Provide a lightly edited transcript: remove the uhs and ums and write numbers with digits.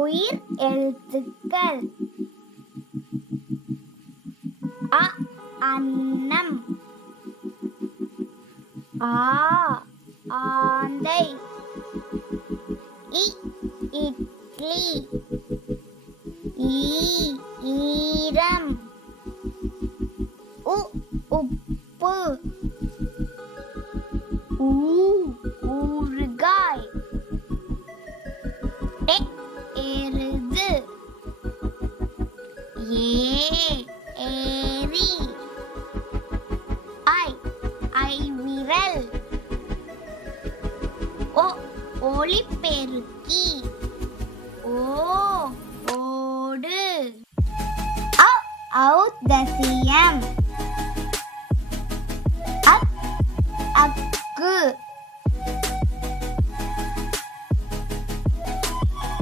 உயிர் எழுத்துக்கள். அ அன்னம், ஆ ஆந்தை, இ இட்லி, ஈ ஈரம், உ உப்பு, ஊ ஊறுகாய், எ எருது, ஏ ஏரி, ஐ ஐவிரல், ஓ ஒலிபெருக்கி, ஓ ஓடு, ஔ ஔதசியம்.